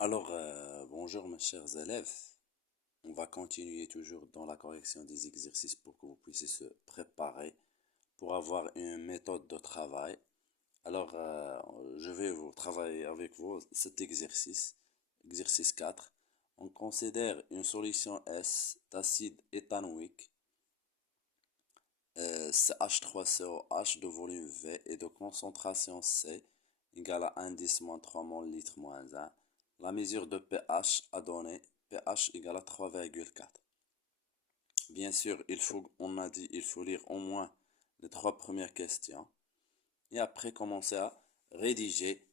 Bonjour mes chers élèves. On va continuer toujours dans la correction des exercices pour que vous puissiez se préparer pour avoir une méthode de travail. Je vais vous travailler avec vous cet exercice, exercice 4. On considère une solution S d'acide éthanoïque CH3COH de volume V et de concentration C égale à 1,3 mol litre moins 1. La mesure de pH a donné pH égale à 3,4. Bien sûr, il faut lire au moins les trois premières questions et après commencer à rédiger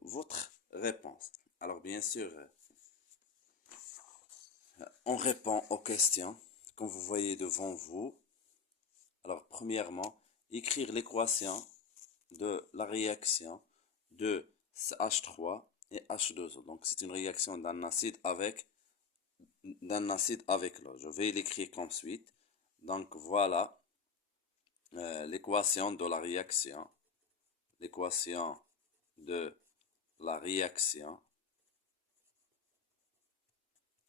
votre réponse. Alors bien sûr, on répond aux questions comme vous voyez devant vous. Alors premièrement, écrire l'équation de la réaction de CH3 et H2O. Donc c'est une réaction d'un acide avec l'eau. Je vais l'écrire comme suite. Donc voilà l'équation de la réaction. L'équation de la réaction.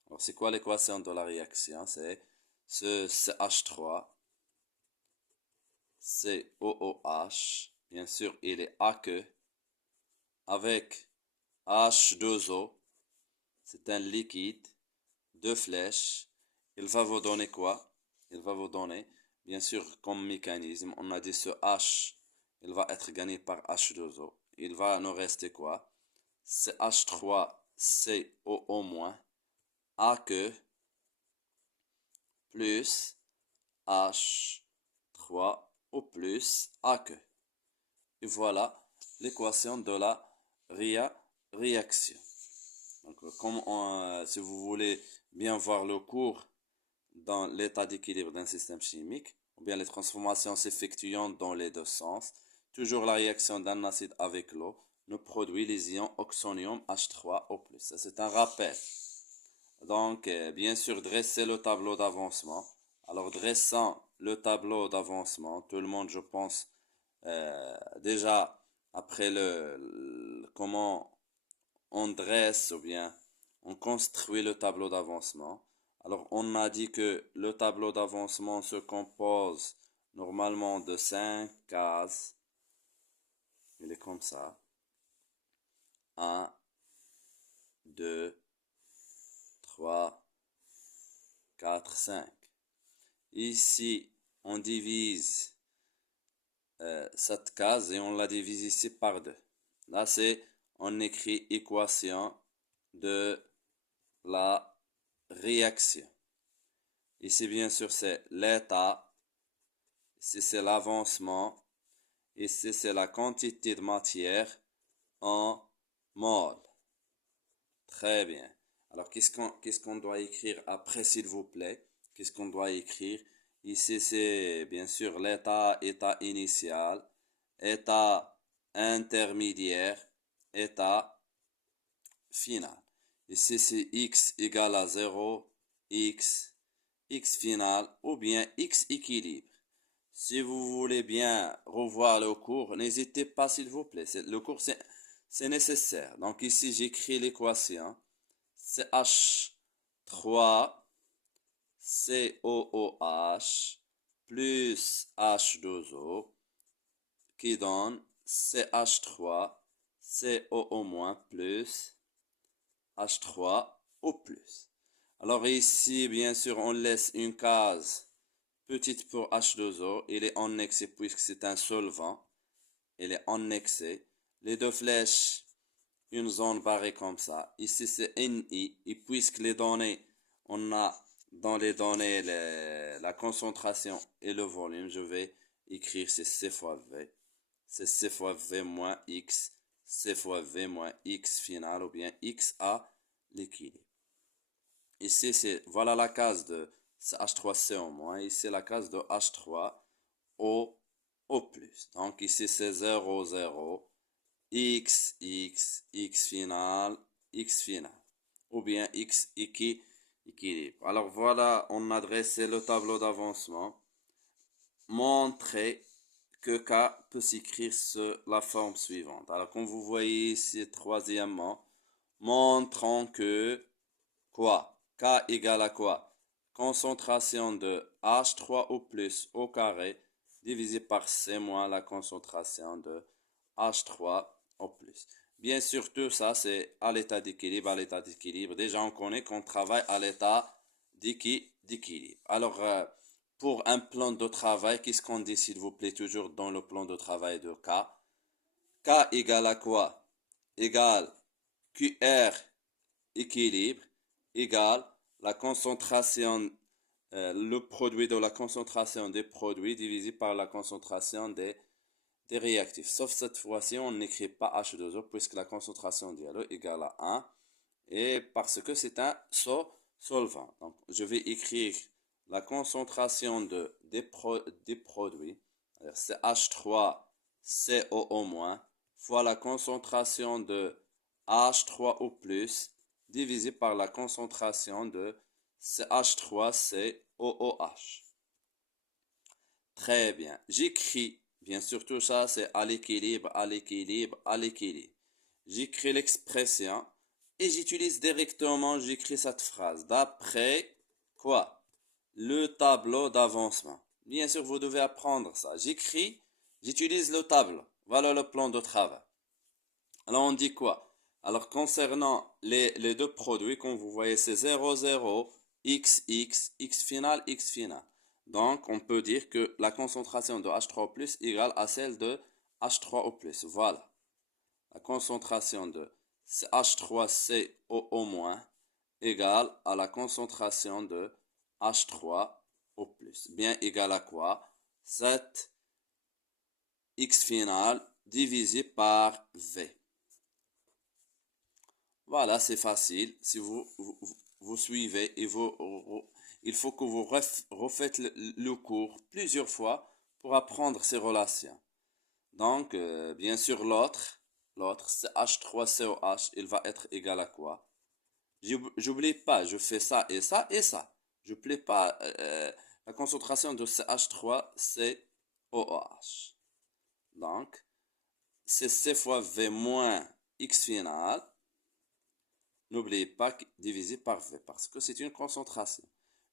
Alors c'est quoi l'équation de la réaction? C'est ce CH3 COOH. Bien sûr, il est aqueux avec H2O. C'est un liquide, deux flèches. Il va vous donner quoi? Il va vous donner, bien sûr, comme mécanisme, on a dit ce H, il va être gagné par H2O. Il va nous rester quoi? C'est H3COO- AQ plus H3O plus AQ. Et voilà l'équation de la réaction. Donc, si vous voulez bien voir le cours dans l'état d'équilibre d'un système chimique, ou bien les transformations s'effectuant dans les deux sens, toujours la réaction d'un acide avec l'eau nous produit les ions oxonium H3O+. Ça, c'est un rappel. Donc, bien sûr, dresser le tableau d'avancement. Alors, dressant le tableau d'avancement, tout le monde, je pense, déjà, après comment on dresse ou bien on construit le tableau d'avancement. Alors, on a dit que le tableau d'avancement se compose normalement de 5 cases. Il est comme ça. 1, 2, 3, 4, 5. Ici, on divise cette case et on la divise ici par 2. Là, on écrit équation de la réaction. Ici, bien sûr, c'est l'état. Ici, c'est l'avancement. Ici, c'est la quantité de matière en mol. Très bien. Alors, qu'est-ce qu'on doit écrire après, s'il vous plaît? Qu'est-ce qu'on doit écrire? Ici, c'est bien sûr état initial, état intermédiaire, état final. Ici, c'est x égale à 0, x final ou bien x équilibre. Si vous voulez bien revoir le cours, n'hésitez pas s'il vous plaît. Le cours, c'est nécessaire. Donc ici, j'écris l'équation. C'est H3 COOH plus H2O qui donne CH3 COO- plus H3O+. Alors ici, bien sûr, on laisse une case petite pour H2O. Il est annexé puisque c'est un solvant. Il est annexé. Les deux flèches, une zone barrée comme ça. Ici, c'est NI. Et puisque les données, on a dans les données la concentration et le volume, je vais écrire c'est C fois V. C'est C fois V moins X. C fois V moins X final ou bien X à l'équilibre. Ici, voilà la case de H3CO-. Ici, la case de H3O+. Donc, ici, c'est 0, 0, X, X, X final, X final. Ou bien X équilibre. Alors, voilà, on a dressé le tableau d'avancement. Montrer que K peut s'écrire sur la forme suivante. Alors, comme vous voyez ici, troisièmement, montrons que quoi? K égale à quoi? Concentration de H3O plus au carré divisé par C moins la concentration de H3O plus. Bien sûr, tout ça, c'est à l'état d'équilibre, à l'état d'équilibre. Déjà, on connaît qu'on travaille à l'état d'équilibre. Alors, pour un plan de travail, qu'est-ce qu'on dit, s'il vous plaît, toujours dans le plan de travail de K? K égale à quoi? Égale QR équilibre égale la concentration, le produit de la concentration des produits divisé par la concentration des réactifs. Sauf cette fois-ci, on n'écrit pas H2O puisque la concentration de l'eau égale à 1 et parce que c'est un solvant. Donc, je vais écrire la concentration des produits, c'est H3COO- fois la concentration de H3O+, divisé par la concentration de CH3COOH. Très bien. J'écris, bien sûr, tout ça, c'est à l'équilibre, à l'équilibre, à l'équilibre. J'écris l'expression et j'utilise directement, j'écris cette phrase. D'après quoi? Le tableau d'avancement. Bien sûr, vous devez apprendre ça. J'écris, j'utilise le tableau. Voilà le plan de travail. Alors, on dit quoi? Alors, concernant les deux produits, comme vous voyez, c'est 0, 0, x, x, x final, x final. Donc, on peut dire que la concentration de H3O+, égale à celle de H3O+. Voilà. La concentration de H3COO- égale à la concentration de H3O+. Bien égal à quoi? 7 x final divisé par V. Voilà, c'est facile. Si vous suivez et il faut que vous refaites le cours plusieurs fois pour apprendre ces relations. Donc, bien sûr, l'autre, c'est H3COH, il va être égal à quoi? J'oublie pas, je fais ça et ça et ça. Je n'oublie pas la concentration de CH3COH. Donc, c'est C fois V moins X final. N'oubliez pas divisé par V parce que c'est une concentration.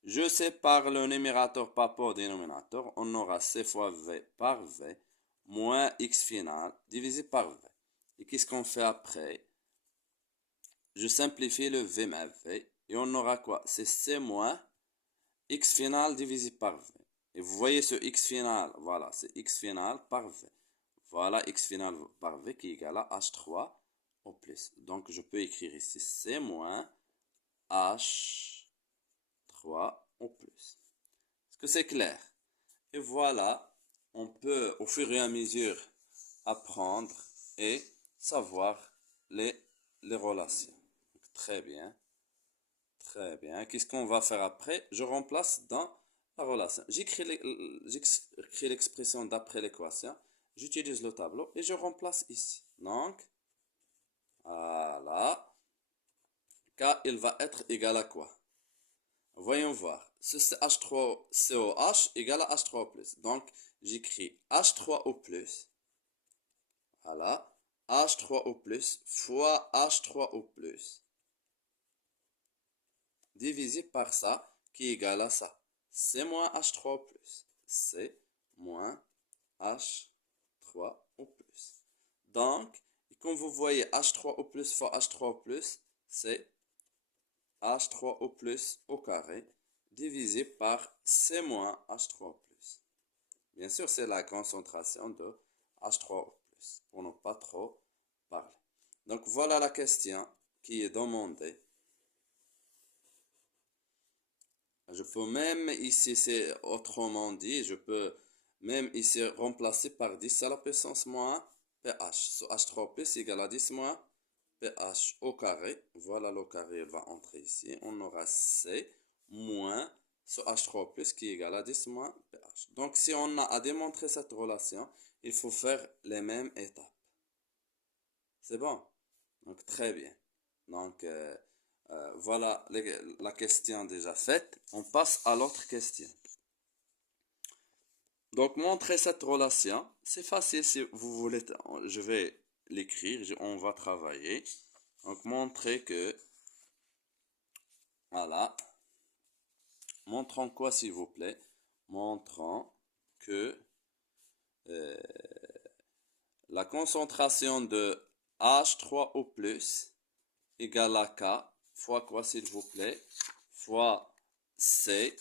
Je sépare le numérateur par rapport au dénominateur. On aura C fois V par V moins X final divisé par V. Et qu'est-ce qu'on fait après? Je simplifie le V moins V et on aura quoi? C'est C moins X final divisé par V. Et vous voyez ce X final, voilà, c'est X final par V. Voilà X final par V qui est égal à H3 au plus. Donc je peux écrire ici C moins H3 au plus. Est-ce que c'est clair? Et voilà, on peut au fur et à mesure apprendre et savoir les relations. Donc, très bien, très bien. Qu'est-ce qu'on va faire après? Je remplace dans la relation. J'écris l'expression d'après l'équation. J'utilise le tableau et je remplace ici. Donc, voilà. K, il va être égal à quoi? Voyons voir. Ce H3COH égale à H3O+. Donc, j'écris H3O+. Voilà. H3O+, fois H3O+, divisé par ça, qui est égal à ça. C moins H3O+. C moins H3O+. Donc, comme vous voyez, H3O+, fois H3O+, c'est H3O+ au carré divisé par C moins H3O+. Bien sûr, c'est la concentration de H3O+, pour ne pas trop parler. Donc, voilà la question qui est demandée. Je peux même ici, c'est autrement dit, je peux même ici remplacer par 10 à la puissance moins pH. So, H3O+ égale à 10 moins pH au carré. Voilà, le carré il va entrer ici. On aura C moins ce H3O+ qui est égal à 10 moins pH. Donc, si on a à démontrer cette relation, il faut faire les mêmes étapes. C'est bon? Donc, très bien. Donc, voilà la question déjà faite. On passe à l'autre question. Donc, montrer cette relation, c'est facile si vous voulez. Je vais l'écrire, on va travailler. Donc, montrer que, voilà. Montrons quoi, s'il vous plaît? Montrons que la concentration de H3O+, égale à K, fois quoi, s'il vous plaît? Fois C,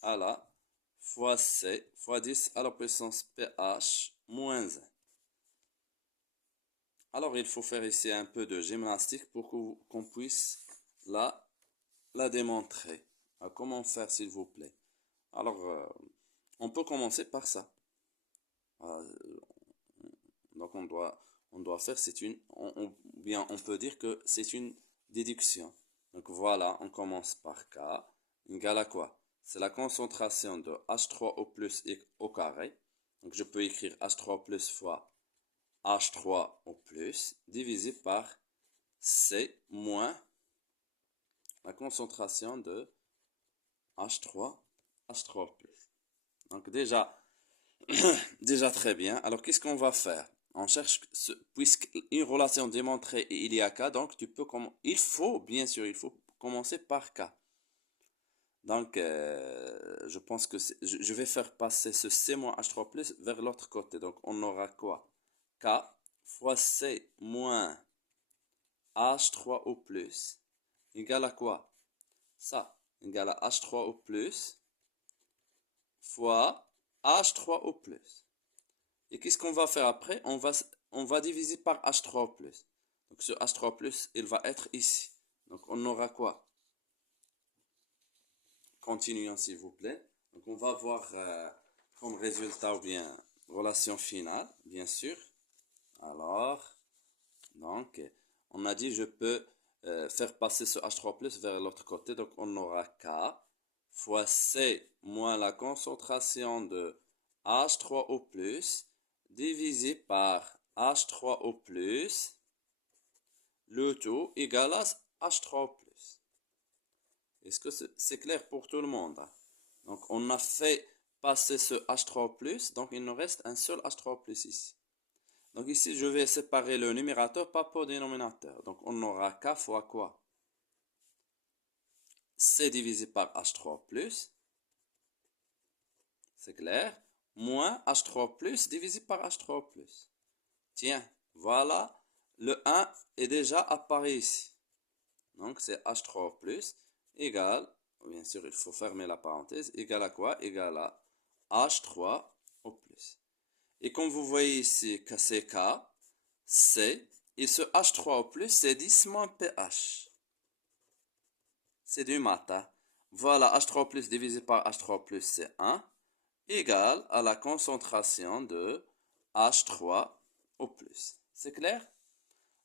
voilà, fois C, fois 10 à la puissance pH, moins 1. Alors, il faut faire ici un peu de gymnastique pour qu'on puisse la démontrer. Alors, comment faire, s'il vous plaît? Alors, on peut commencer par ça. Donc, on doit faire, bien, on peut dire que c'est une déduction. Donc, voilà, on commence par K, égale à quoi? C'est la concentration de H3O+ au carré. Donc, je peux écrire H3+ fois H3O+, divisé par C moins la concentration de H3. Donc déjà très bien. Alors qu'est-ce qu'on va faire? On cherche, puisqu'une relation démontrée et il y a K, donc il faut, bien sûr, il faut commencer par K. Donc, je pense que je vais faire passer ce C moins H3+ vers l'autre côté. Donc, on aura quoi? K fois C moins H3O+, égale à quoi? Ça, égale à H3O+, fois H3O+. Et qu'est-ce qu'on va faire après? On va diviser par H3+. Donc ce H3+, il va être ici. Donc on aura quoi? Continuons s'il vous plaît. Donc on va voir comme résultat ou bien relation finale, bien sûr. Alors, donc, on a dit je peux faire passer ce H3+ vers l'autre côté. Donc on aura K fois C moins la concentration de H3O+, divisé par H3O+, le tout égal à H3O+. Est-ce que c'est clair pour tout le monde? Donc, on a fait passer ce H3+, donc il nous reste un seul H3+ ici. Donc ici, je vais séparer le numérateur, pas pour dénominateur. Donc, on aura K fois quoi? C divisé par H3+, c'est clair, moins H3+, divisé par H3+. Tiens, voilà, le 1 est déjà apparu ici. Donc c'est H3+ égale, bien sûr il faut fermer la parenthèse, égale à quoi? Égale à H3O+. Et comme vous voyez ici que c'est K, C, et ce H3O+, c'est 10 moins pH. C'est du maths. Hein? Voilà, H3+ divisé par H3+, c'est 1, égale à la concentration de H3O+. C'est clair?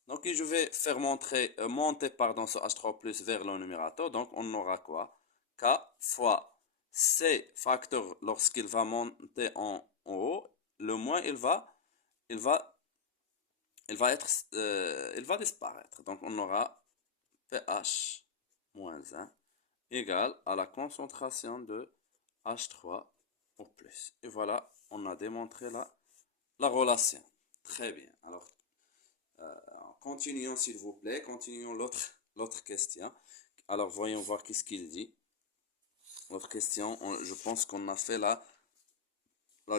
Donc, je vais faire monter ce H3+ vers le numérateur. Donc, on aura quoi? K fois C facteur lorsqu'il va monter en haut. Le moins, il va, il va disparaître. Donc, on aura pH moins 1 égale à la concentration de H3O+. Et voilà, on a démontré la relation. Très bien. Alors, continuons s'il vous plaît. Continuons l'autre question. Alors, voyons voir qu'est-ce qu'il dit. L'autre question, je pense qu'on a fait la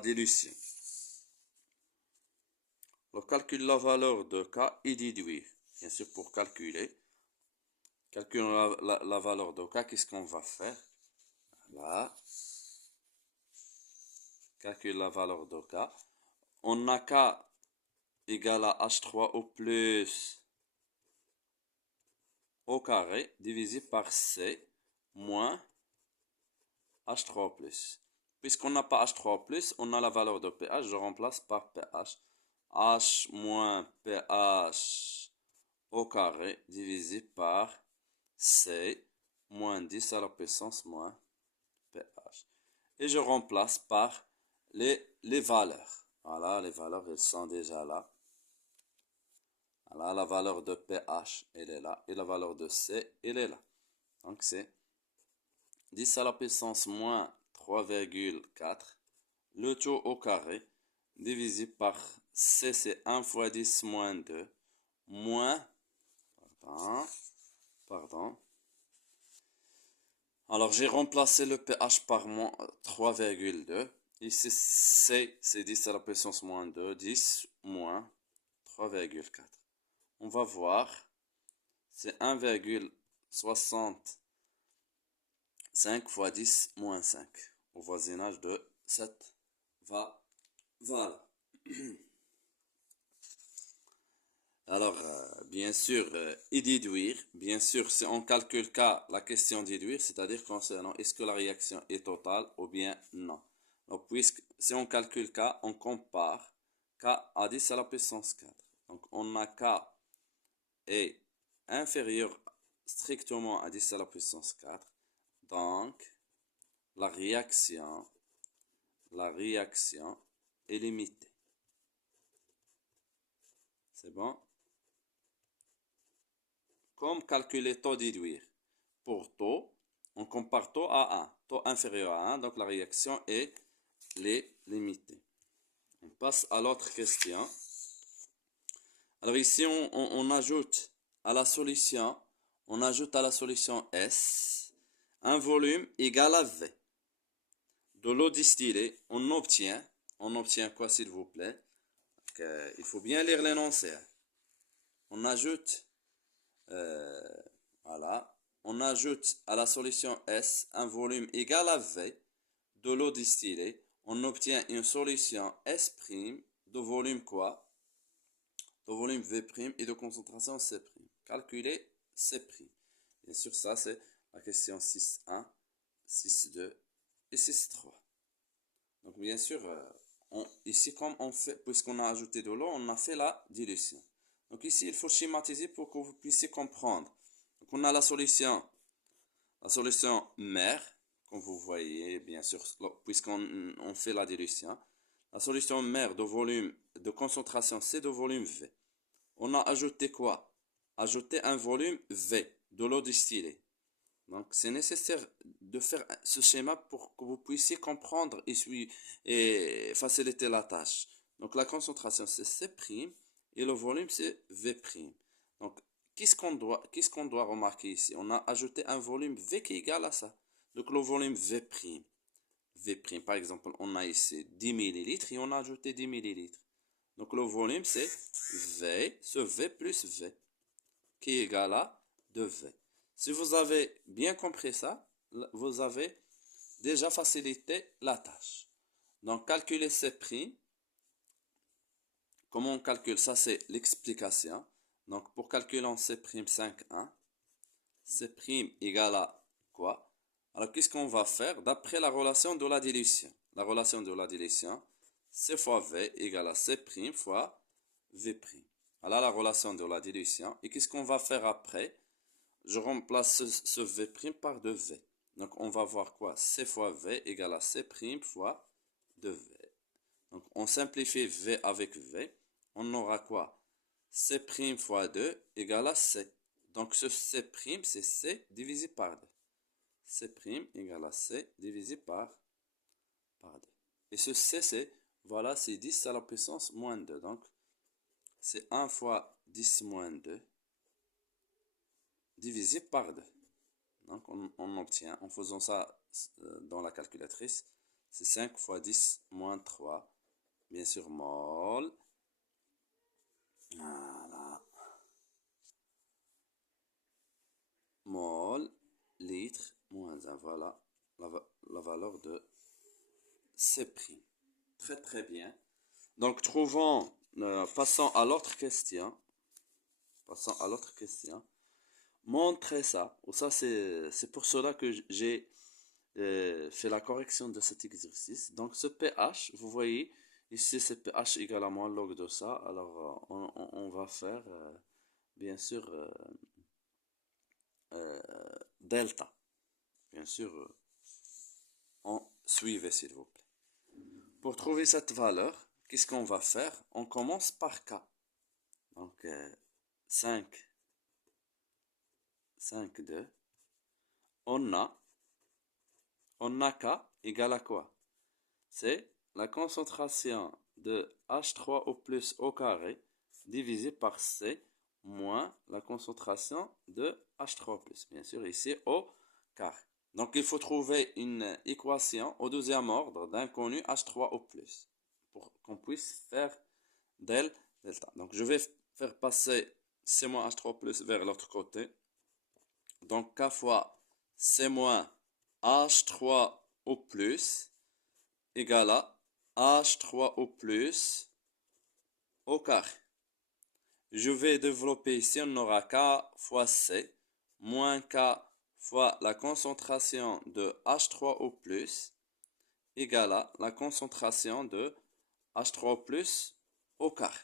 dilution. On calcule la valeur de K et déduire. Bien sûr, pour calculer la valeur de K, qu'est-ce qu'on va faire? Là, calcule la valeur de K. On a K égale à H3O+ au carré divisé par C moins H3+. Puisqu'on n'a pas H3+, on a la valeur de pH, je remplace par pH. H moins pH au carré divisé par C moins 10 à la puissance moins pH. Et je remplace par les valeurs. Voilà, les valeurs, elles sont déjà là. Voilà, la valeur de pH, elle est là. Et la valeur de C, elle est là. Donc, c'est 10 à la puissance moins 3,4 le tout au carré, divisé par C, c'est 1 fois 10 moins 2, moins, pardon. Alors, j'ai remplacé le pH par moins 3,2. Ici, C, c'est 10 à la puissance moins 2, 10 moins 3,4. On va voir, c'est 1,65 fois 10 moins 5, au voisinage de 7. Voilà. Alors, bien sûr, et déduire, bien sûr, si on calcule K, la question déduire, c'est-à-dire concernant est-ce que la réaction est totale ou bien non. Donc, puisque si on calcule K, on compare K à 10 à la puissance 4. Donc, on a K est inférieur strictement à 10 à la puissance 4. Donc, la réaction est limitée. C'est bon? Comme calculer taux déduire. Pour taux, on compare taux à 1. Taux inférieur à 1, donc la réaction est limitée. On passe à l'autre question. Alors ici, on ajoute à la solution, S un volume égal à V. De l'eau distillée, on obtient quoi s'il vous plaît? Donc, il faut bien lire l'énoncé. On ajoute, voilà, on ajoute à la solution S un volume égal à V de l'eau distillée. On obtient une solution S' de volume quoi? De volume V' et de concentration C'. Calculer C'. Bien sûr, ça c'est la question 6.1, 6.2 et 6.3. Donc bien sûr, ici comme on fait, puisqu'on a ajouté de l'eau, on a fait la dilution. Donc ici, il faut schématiser pour que vous puissiez comprendre. Donc on a la solution mère, comme vous voyez, bien sûr, puisqu'on fait la dilution. La solution mère de volume, de concentration C de volume V. On a ajouté quoi? Ajouté un volume V de l'eau distillée. Donc, c'est nécessaire de faire ce schéma pour que vous puissiez comprendre et faciliter la tâche. Donc, la concentration, c'est C' et le volume, c'est V'. Donc, qu'est-ce qu'on doit remarquer ici? On a ajouté un volume V qui est égal à ça. Donc, le volume V'. V', par exemple, on a ici 10 millilitres et on a ajouté 10 millilitres. Donc, le volume, c'est V, ce V plus V, qui est égal à 2V. Si vous avez bien compris ça, vous avez déjà facilité la tâche. Donc, calculer C'. Comment on calcule ça? C'est l'explication. Donc, pour calculer en C', 5.1, C' égale à quoi? Alors, qu'est-ce qu'on va faire? D'après la relation de la dilution. La relation de la dilution, C fois V égale à C' fois V'. Voilà la relation de la dilution. Et qu'est-ce qu'on va faire après? Je remplace ce V' par 2V. Donc, on va voir quoi? C fois V égale à C' fois 2V. Donc, on simplifie V avec V. On aura quoi? C' fois 2 égale à C. Donc, ce C', c'est C divisé par 2. C' égale à C divisé par 2. Et ce C, voilà, c'est 10 à la puissance moins 2. Donc, c'est 1 fois 10 moins 2 divisé par 2. Donc, on obtient, en faisant ça dans la calculatrice, c'est 5 fois 10 moins 3, bien sûr, mol. Voilà. Mol, litre, moins 1. Voilà la valeur de C'. Très, très bien. Donc, passons à l'autre question. Montrez ça. Ou ça, c'est pour cela que j'ai fait la correction de cet exercice. Donc, ce pH, vous voyez, ici, c'est pH égale à moins log de ça. Alors, on va faire, bien sûr, delta. Bien sûr, suivez, s'il vous plaît. Pour trouver cette valeur, qu'est-ce qu'on va faire? On commence par K. Donc, 5, 2. On a K égale à quoi? C'est la concentration de H3O plus au carré divisé par C moins la concentration de H3O plus. Bien sûr, ici au carré. Donc, il faut trouver une équation au deuxième ordre d'inconnu H3O plus pour qu'on puisse faire delta. Donc, je vais faire passer C moins H3O plus vers l'autre côté. Donc, K fois C moins H3O plus égale à H3O plus au carré. Je vais développer ici, on aura K fois C moins K fois la concentration de H3O plus égale à la concentration de H3O plus au carré.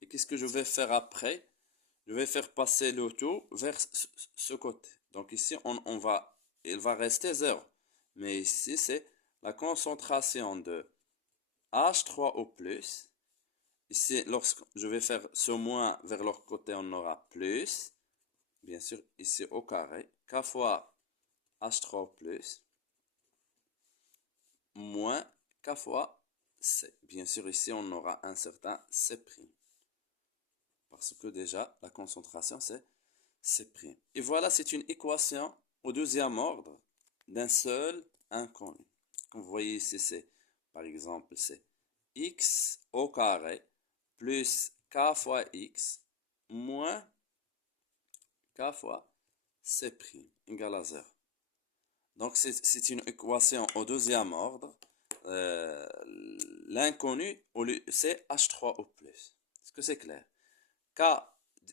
Et qu'est-ce que je vais faire après? Je vais faire passer le tout vers ce côté. Donc ici, il va rester 0. Mais ici, c'est la concentration de H3O plus. Ici, lorsque je vais faire ce moins vers l'autre côté, on aura plus. Bien sûr, ici au carré. K fois H3O plus moins K fois C. Bien sûr, ici, on aura un certain C'. Parce que déjà, la concentration, c'est C'. Et voilà, c'est une équation au deuxième ordre d'un seul inconnu. Comme vous voyez ici, c'est, par exemple, c'est x au carré plus k fois x moins k fois C' égale à 0. Donc, c'est une équation au deuxième ordre. L'inconnu, c'est H3O plus. Est-ce que c'est clair? K,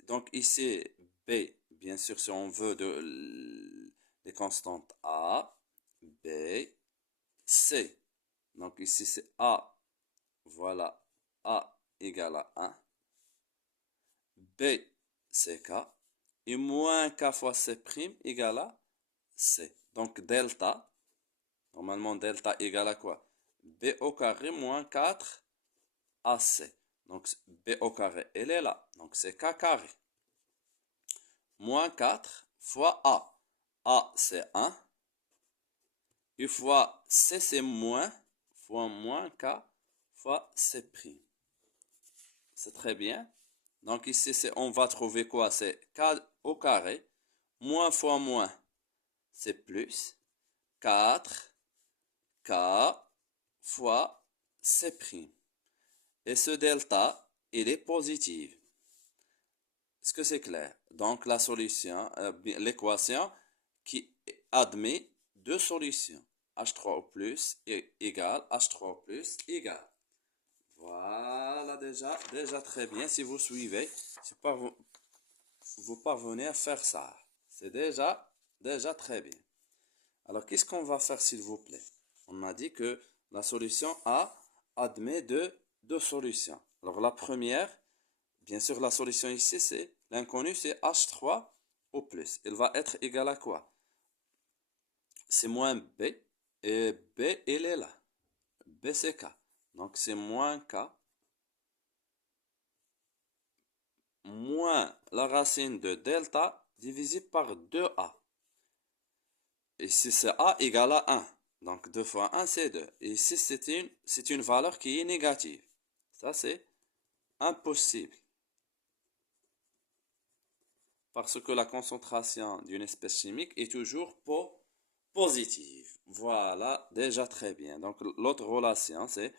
donc ici, B, bien sûr, si on veut les constantes A, B, C. Donc ici, c'est A, voilà, A égale à 1. B, c'est K. Et moins K fois C' égale à C. Donc delta, normalement delta égale à quoi? B au carré moins 4 AC. Donc B au carré, elle est là. Donc c'est K carré. Moins 4 fois A. A c'est 1. Et fois C c'est moins. Fois moins K fois C'. C'est très bien. Donc ici on va trouver quoi? C'est K au carré. Moins fois moins, c'est plus. 4 K fois C'. Et ce delta, il est positif. Est-ce que c'est clair? Donc la solution, l'équation qui admet deux solutions. H3O plus égale H3O plus égale. Voilà déjà très bien. Si vous suivez, si vous parvenez à faire ça. C'est déjà très bien. Alors qu'est-ce qu'on va faire s'il vous plaît? On a dit que la solution A admet deux solutions. Alors la première, bien sûr la solution ici c'est l'inconnu c'est H3 au plus. Il va être égal à quoi? C'est moins B et B il est là. B c'est K. Donc c'est moins K moins la racine de delta divisé par 2A. Ici c'est A égale à 1. Donc 2 fois 1 c'est 2. Et ici c'est une valeur qui est négative. Ça c'est impossible. Parce que la concentration d'une espèce chimique est toujours positive. Voilà, déjà très bien. Donc l'autre relation c'est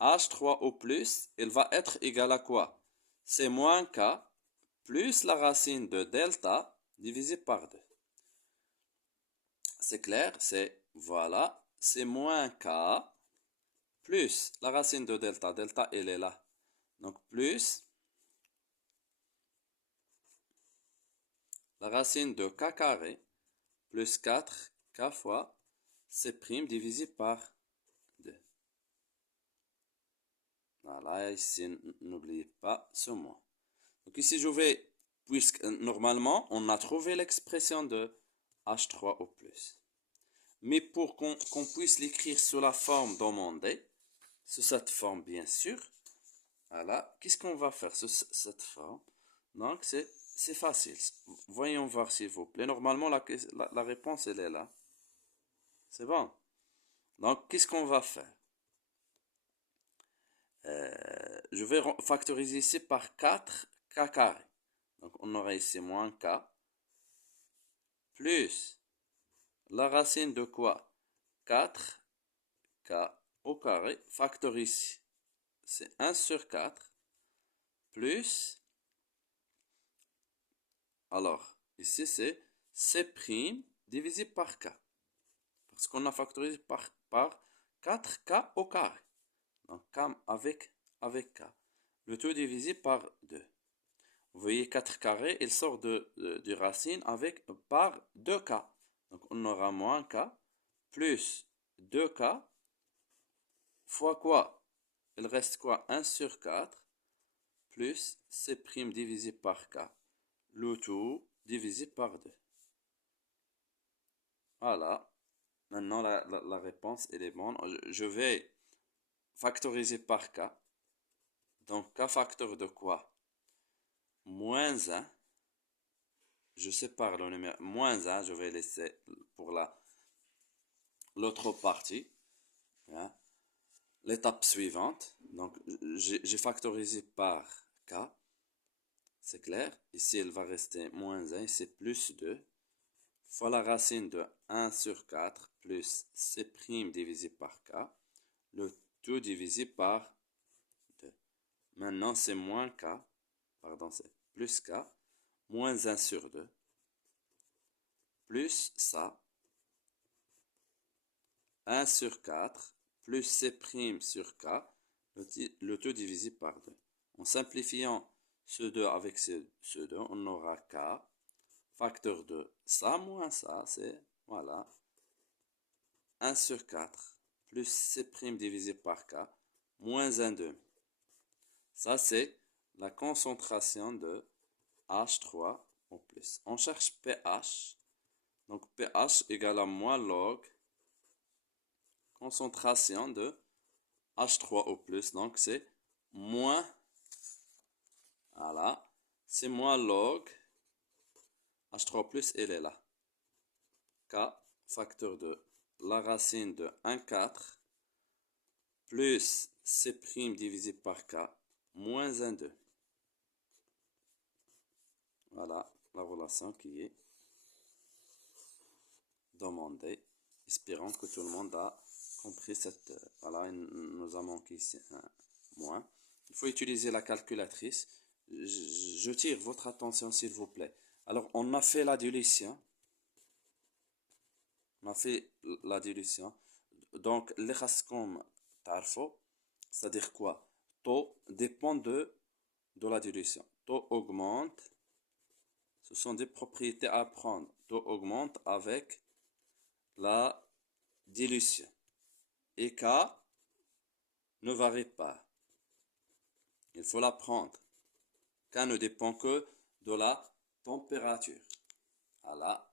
H3O plus, il va être égal à quoi? C'est moins K plus la racine de delta divisé par 2. C'est clair? Voilà, c'est moins K plus la racine de delta. Delta, elle est là. Donc plus la racine de K carré plus 4 K fois C' divisé par 2. Voilà, ici, n'oubliez pas ce moins. Donc ici, je vais, puisque normalement, on a trouvé l'expression de H3O+. Mais pour qu'on puisse l'écrire sous la forme demandée, sous cette forme bien sûr, voilà, qu'est-ce qu'on va faire sous cette forme? Donc c'est facile. Voyons voir s'il vous plaît. Normalement, la réponse, elle est là. C'est bon. Donc, qu'est-ce qu'on va faire? Je vais factoriser ici par 4k carré. Donc on aura ici moins k plus la racine de quoi? 4k au carré, facteur ici, c'est 1 sur 4, plus, alors, ici c'est C' divisé par k, parce qu'on a factorisé par 4k au carré, donc k avec k, le tout divisé par 2. Vous voyez 4 carré, il sort du racine par 2k, donc on aura moins k, plus 2k, fois quoi? Il reste quoi? 1 sur 4 plus C' divisé par K. Le tout divisé par 2. Voilà. Maintenant, la réponse, elle est bonne. Je vais factoriser par K. Donc, K facteur de quoi? Moins 1. Je sépare le numéro. Moins 1, je vais laisser pour l'autre partie. Hein. L'étape suivante. Donc, j'ai factorisé par K. C'est clair? Ici, il va rester moins 1, c'est plus 2, fois la racine de 1 sur 4 plus C' divisé par K, le tout divisé par 2. Maintenant, c'est moins K, pardon, c'est plus K, moins 1 sur 2, plus ça, 1 sur 4, plus C' sur K, le tout divisé par 2. En simplifiant ce 2 avec ce 2, on aura K, facteur de ça moins ça, c'est, voilà, 1 sur 4, plus C' divisé par K, moins 1 2. Ça, c'est la concentration de H3 au plus. On cherche pH. Donc, pH égale à moins log concentration de H3 au plus. Donc, c'est moins, voilà, c'est moins log H3 plus, elle est là. K, facteur de la racine de 1 4 plus C' divisé par K moins 1 2. Voilà la relation qui est demandée. Espérons que tout le monde a compris cette... Voilà, nous avons manqué ici un moins. Il faut utiliser la calculatrice. Je tire votre attention s'il vous plaît. Alors, on a fait la dilution. On a fait la dilution. Donc, les comme tarfo, c'est-à-dire quoi? Taux dépend de la dilution. Taux augmente. Ce sont des propriétés à prendre. Taux augmente avec la dilution. Et K ne varie pas. Il faut la prendre. K ne dépend que de la température. Voilà.